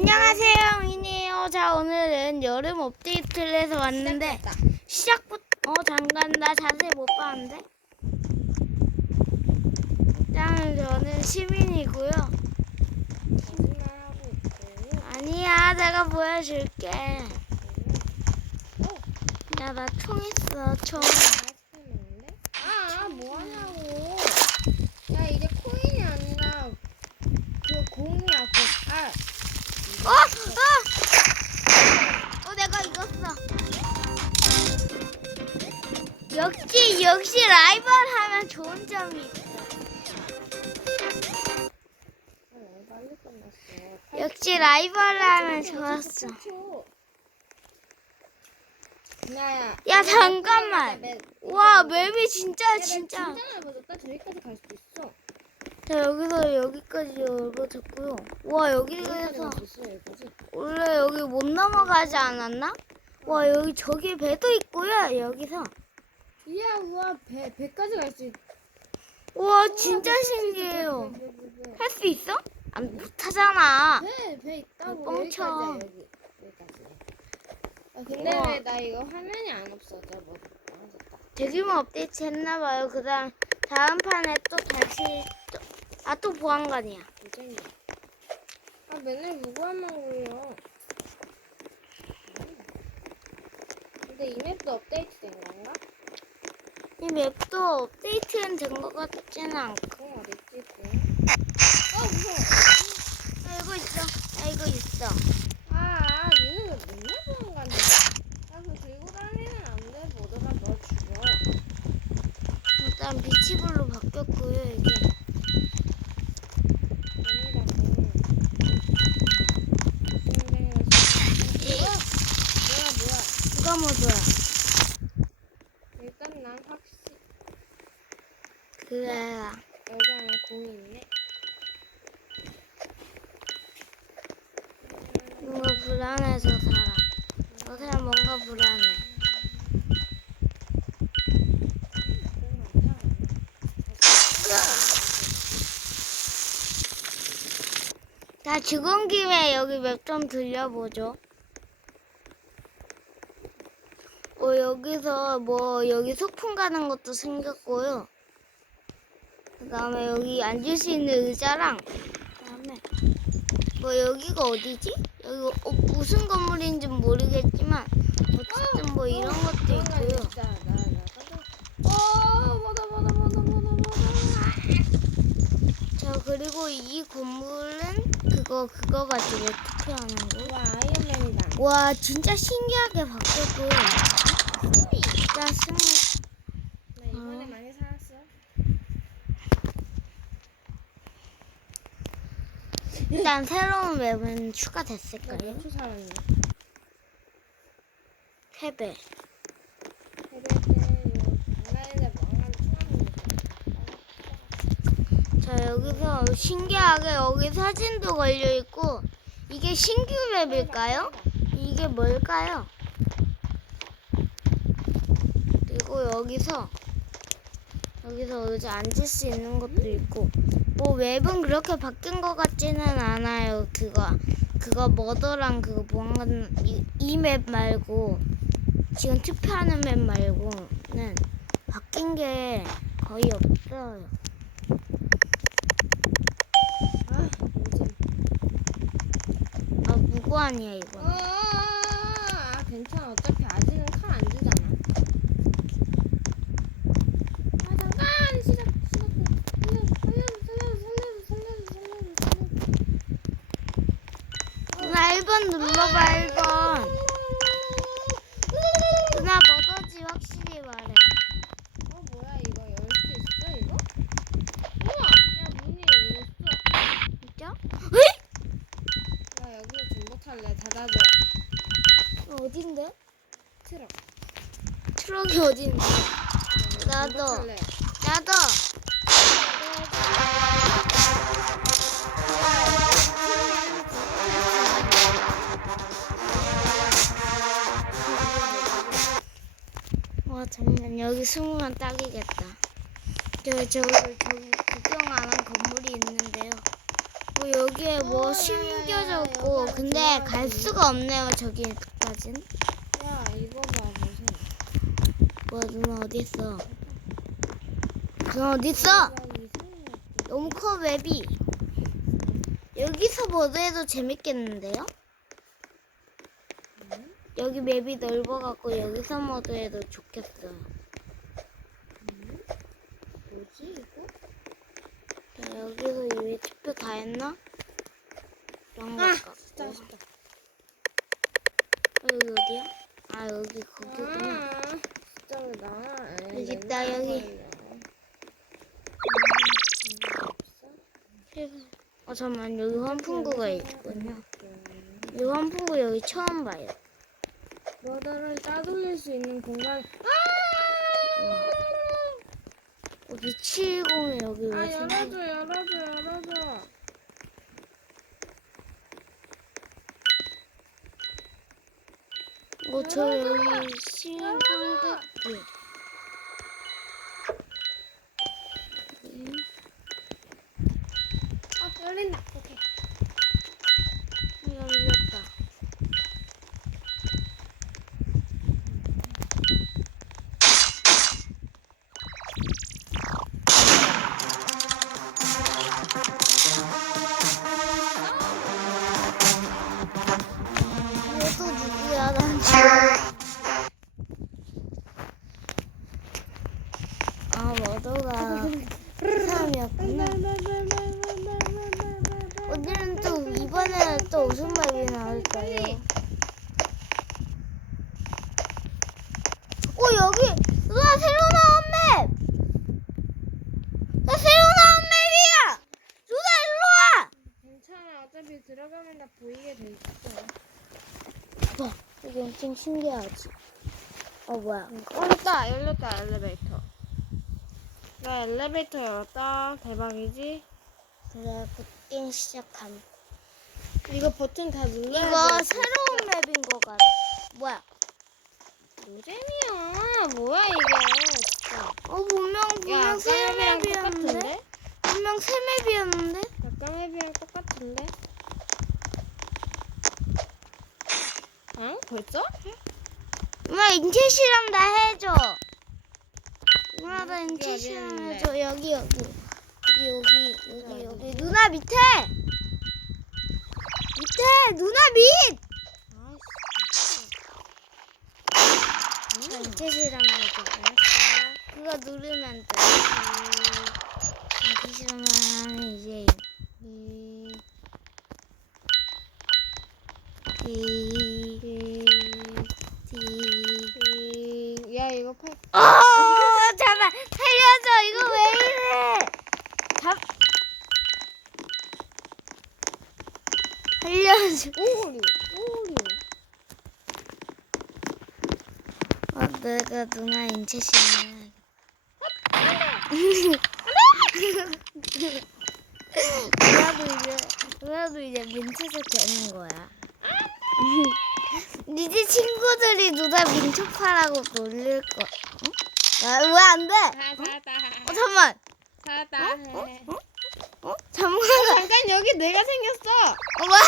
안녕하세요, 민이에요. 자, 오늘은 여름 업데이트를 해서 왔는데 시작부터 어 잠깐 나 자세히 못 봤는데. 일단 저는 시민이고요. 아니야, 내가 보여줄게. 어? 야, 나 총 있어, 총. 아, 뭐 하냐고. 야, 이제 코인이 아니라 그 공이야. 그 아, 어, 어, 어, 내가 이겼어. 역시 역시 라이벌 하면 좋은 점이 있어. 역시 라이벌 하면 좋았어. 야, 야 잠깐만. 와 맵이 진짜 진짜. 진짜 넓어졌다. 저기까지 갈 수도 있어. 자 여기서 여기까지 넓어졌고요. 와 여기에서. 원래 여기 못 넘어가지 않았나? 와 여기 저기 배도 있고요. 여기서. 이야, 우와, 배, 배까지 갈 수 있어. 와 진짜 신기해요. 할 수 있어? 안 못하잖아. 배, 배 있다고. 뻥쳐. 여기. 여기까지. 아, 근데. 왜 나 이거 화면이 안 없어져? 뭐, 떨어졌다. 대규모 업데이트 했나봐요. 그다음 다음 판에 또 다시 또, 아 또 보안관이야. 굉장히. 아, 맨날 무고한만 걸려. 근데 이 맵도 업데이트 된 건가? 이 맵도 업데이트는 된 것 같지는 않고. 그건 어딨지, 또? 어, 무서워. 아 이거 있어. 아 이거 있어. 아, 니는 왜 맨날 보는 거야? 아, 그 들고 다니면 안 돼. 보드가 너 죽여. 일단 비치블로 바뀌었고요. 이게 모드야? 일단 난 확실히 그래. 여기 안에 공이 있네. 뭔가 불안해서 살아. 저 사람 뭔가 불안해. 자 죽은 김에 여기 맵 좀 들려보죠. 어 여기서 뭐 여기 소풍 가는 것도 생겼고요. 그다음에 여기 앉을 수 있는 의자랑 그다음에 뭐 여기가 어디지? 여기 어, 무슨 건물인지 모르겠지만 어쨌든 뭐 이런 것도 있고요. 어, 뭐다, 뭐다, 뭐다. 자 그리고 이 건물은 그거 그거 가지고 투표하는 거. 와, 아이언맨이다. 와 진짜 신기하게 바뀌었고요. 진짜 승나 이번에 많이 살았어. 일단 새로운 맵은 나 추가됐을까요? 몇초 살았네. 패배. 해볼 때 장난인데 망하면 총알이 자 여기서 신기하게 여기 사진도 걸려 있고 이게 신규 맵일까요? 이게 뭘까요? 그리고 여기서 여기서 의자 앉을 수 있는 것도 있고 뭐 웹은 그렇게 바뀐 것 같지는 않아요. 그거 그거 머더랑 그거 뭔가 이맵 말고 지금 투표하는 맵 말고는 바뀐 게 거의 없어요. 아. 아 무고한이야 어, 이거. 아, 괜찮아. 어차피 아직은 칼 안 주잖아. 아, 잠깐! 시작, 시작해. 살려줘, 살려줘, 살려줘, 살려줘, 살려줘, 살려줘. 누나 1번 눌러봐 1번. 누나 뭐더지 확실히 말해. 어, 뭐야, 이거 열 수 있어, 이거? 우와! 야, 문이 열렸어. 진짜? 나 여기서 전복 탈래. 닫아줘. 어, 어딘데? 트럭. 트럭이 어딘데? 나도. 전복 탈래. 나도. 와 잠깐 여기 숨으면 딱이겠다. 저 저기 저기 구경 안 한 건물이 있는데요. 뭐 어, 여기에 뭐 어, 야, 야, 있고 야, 야, 근데 야, 갈 야, 수가 없네요 저기까진 야 이거 봐 무슨 뭐야 누나 어디 있어 누나 어디 있어 너무 커 맵이 여기서 모드해도 재밌겠는데요? 여기 맵이 넓어갖고 여기서 모드해도 좋겠어요 뭐지 이거? 자, 여기서 이미 투표 다 했나? 거아 같고. 진짜 아쉽다 어, 여기 어디야? 아 여기 거기구나 아 진짜 왜 나? 여기 있다, 여기. 어 잠만 여기 환풍구가 있군요 이 환풍구 여기 처음 봐요 너다를 따돌릴 수 있는 공간. 어, 미치공이 여기 아 왜 생겨? 열어줘 열어줘 열어줘. 어, 저 여기 신상백 신기하지? 어 뭐야? 열렸다 열렸다 엘리베이터. 나 엘리베이터 열었다 대박이지. 그래 그 게임 시작함. 이거 버튼 다 눌러야 이거 돼. 새로운 맵인 것 같아. 뭐야? 노잼이야 뭐야 이게 진짜. 어 분명 야 분명 새 깡앱이랑 맵이었는데? 똑같은데? 분명 새 맵이었는데? 깡앱이랑 똑같은데? 응? 벌써? 엄마 인체 실험 다 해줘. 누나 나 음, 인체 여기 실험? 해줘. 여기 여기 여기 여기 여기 어디? 여기 누나 밑에 밑에 누나 밑. 인체 실험 해줘. 그거 누르면 돼. 인체 실험은 이제 음, 디 내가 누나 인체 실험. 누나도 이제 누나도 이제 민초색 되는 거야. 니네 친구들이 누나 민초파라고 놀릴 거. 응? 아, 왜안 돼? 아 살았다. 어 잠만. 살았다. 어? 어? 잠만. 잠깐 여기 내가 생겼어. 어,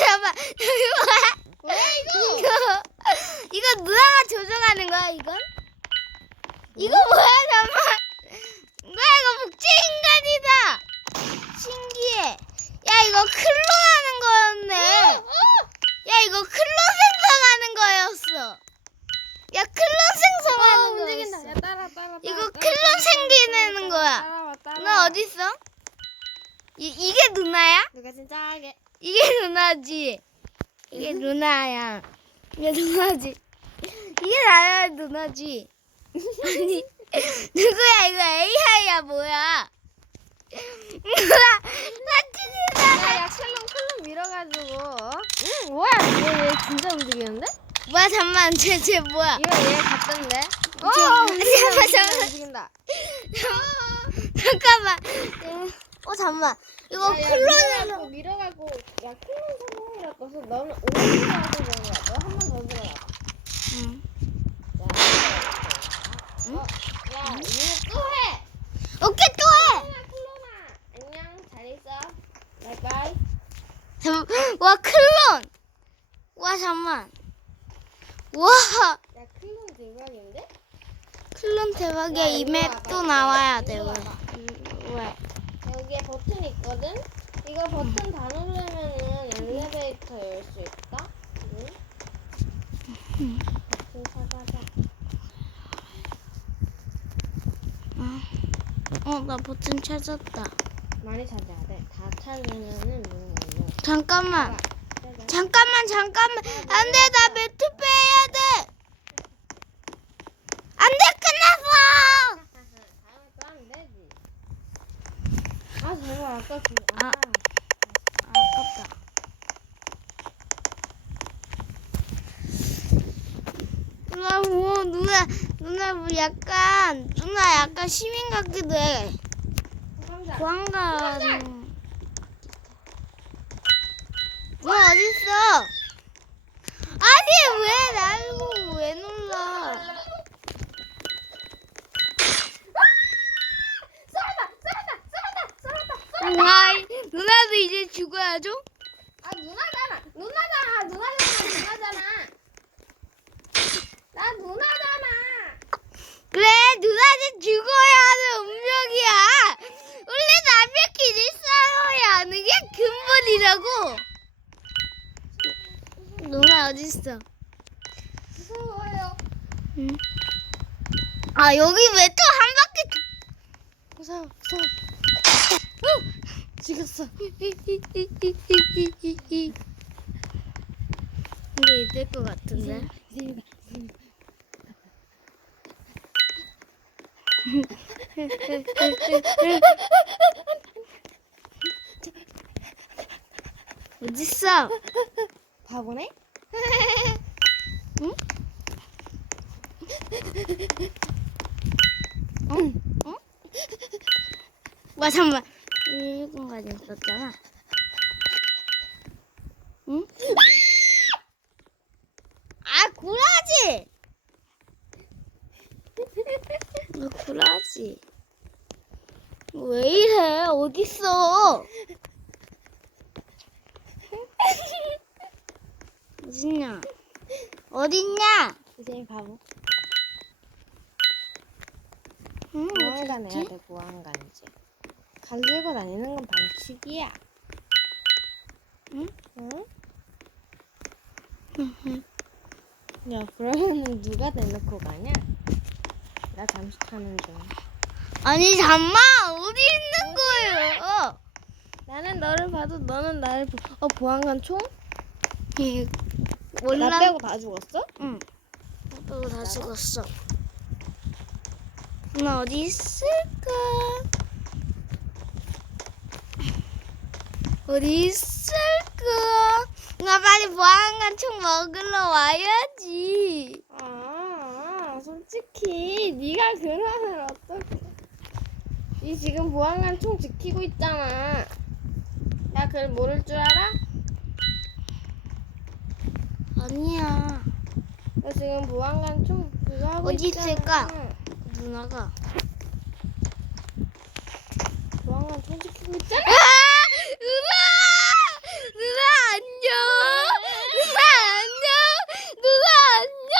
잠만. 여기 뭐야? 뭐야 이거? 이거 이거 누나가 조종하는 거야 이건? 이거 뭐야 잠만. 뭐야 이거 복제 인간이다. 신기해. 야 이거 클론하는 거였네. 야 이거 클론 생성하는 거였어. 야 클론 생성하는 어, 움직인다. 거였어. 야 따라 따라. 이거 따라, 클론 따라, 생기는 따라, 거야. 따라와 따라. 누나 어디 있어? 이 이게 누나야? 누가 진짜 하게. 이게 누나지. 이게 누나야. 이게 누나지. 이게 나야 누나지. 아니 누구야 이거 AI야 뭐야? 누나 사진이다. 야 야 클론 클론 밀어가지고. 어? 응 뭐야 얘, 얘 진짜 움직이는데? 뭐야 잠만 쟤쟤 뭐야? 이거 얘 같던데? 어 지금- 움직인다 잠깐만, 움직인다. 잠깐만. 어 잠만. 이거 야, 야, 클론을 밀어갖고 밀어갖고 야 클론 그래서 너는 오늘 한번 들어가. 너한번더 들어가. 응. 응? 야, 야, 이거 또 해. 오케이 또 해. 클로나, 클로나. 안녕, 잘 있어. 바이바이. 잠, 와 클론. 와 잠만. 와. 야, 클론 대박인데? 클론 대박이야. 이 맵 또 나와야 돼 우리. 응? 어, 나 버튼 찾았다. 많이 찾아야 돼. 다 찾으면은. 잠깐만. 잠깐만, 잠깐만. 안 돼, 나 매트 빼야 돼. 안 돼, 끝났어. 다음에 또 하면 되지. 아, 제발 아까 그, 아. 아. 아깝다. 누나 뭐 누나 누나 뭐 약간 누나 약간 시민 같기도 해. 보안관. 누나 어디 있어? 아니 왜 나를 보고 왜 놀라? 아, 누나도 이제 죽어야죠? 아, 누나잖아! 누나잖아! 누나잖아! 누나잖아! 나 누나잖아! 그래 누나는 죽어야 하는 운명이야. 원래 남편끼리 싸워야 하는 게 근본이라고. 누나 어디 있어? 무서워요. 응. 아 여기 왜 또 한 바퀴? 도- 무서워, 무서워. 죽였어. 근데 있을 것 같은데. 어딨어? 바보네? 응? 응? 응? 와 잠깐만 이 공간이 있었잖아. 응? 아 구라지. 너 구라지. 왜 이래? 어딨어? 어딨냐? 어딨냐? 이제 바보. 응, 보안관? 해야 돼, 보안관 이제. 가지고 다니는 건 반칙이야. 응? 응? 응. 야, 그러면은 누가 대놓고 가냐? 나 잠시 타는 중. 아니 잠만 어디 있는 거예요? 나는 너를 봐도 너는 나를 보. 어, 보안관 총? 이 몰라. 나 빼고 다 죽었어? 응. 나 빼고 다 죽었어. 나 어디 있을까? 어디 있을까? 나 빨리 보안관 총 먹으러 와야지. 아, 솔직히 네가 그러면 어떡해? 이 지금 보안관 총 지키고 있잖아. 야, 그걸 모를 줄 알아? 아니야. 나 지금 보안관 총 그거 하고 어디 있잖아. 있을까? 누나가. 보안관 총 지키고 있잖아. 아! 누나! 누나 안녕! 누나 안녕! 누나 안녕!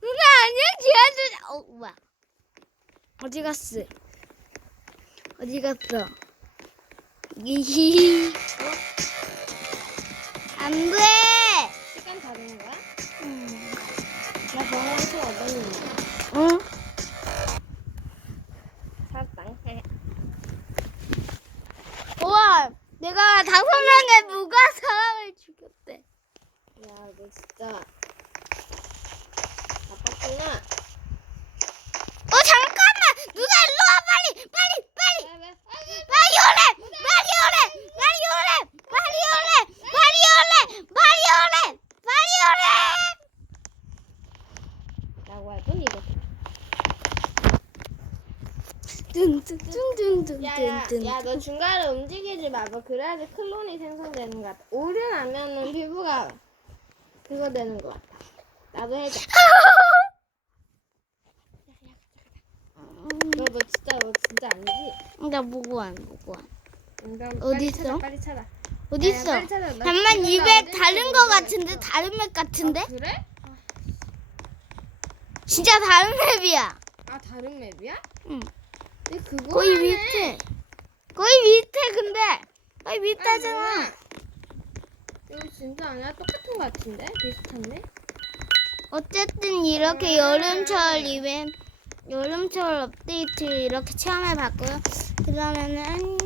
누나 안녕! 지하철 어 뭐야? 어디 갔어? 어디 갔어? 이히 안 돼! 시간 다된 거야? 나 보안관 총 얻었는데. 응? 살았다. 우와! 내가 다섯 명의 무가 사람을 죽였대. 야, 너 진짜 나빴구나. 어 잠깐만! 누나 일로 와 빨리! 빨리! 빨리! 왜, 왜? 빨리 오래! 빨리 오래! 빨리 오래! 빨리 오래! 빨리 오래! 빨리 오래! 빨리 오래! 라고 할 뿐 이거. 야야, 뚠뚠뚠뚠뚠뚠 야, 너 중간에 움직이지 마봐. 그래야지 클론이 생성되는 것 같아. 오류 나면은 피부가 그거 되는 것 같아. 나도 해줘. 너, 너 진짜, 너 진짜 아니지? 나 보고 안 보고 안. 그럼 어디 빨리 있어? 찾아, 빨리 찾아. 어디 야, 있어? 빨리 찾아. 나 잠만 지금 나 어딘지 다른 거. 같은데 다른 맵 같은데? 아, 그래? 진짜 다른 맵이야. 아 다른 맵이야? 응. 근데 그거 거의 하네. 밑에. 거의 밑에 근데 거의 아, 밑에잖아. 뭐야. 여기 진짜 아니야? 똑같은 거 같은데? 비슷한데? 어쨌든 이렇게 여름철 이벤 여름철 업데이트 이렇게 체험해 봤고요. 그러면은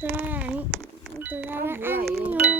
그러면 아, 그러면 뭐야, 이런 게 아니냐?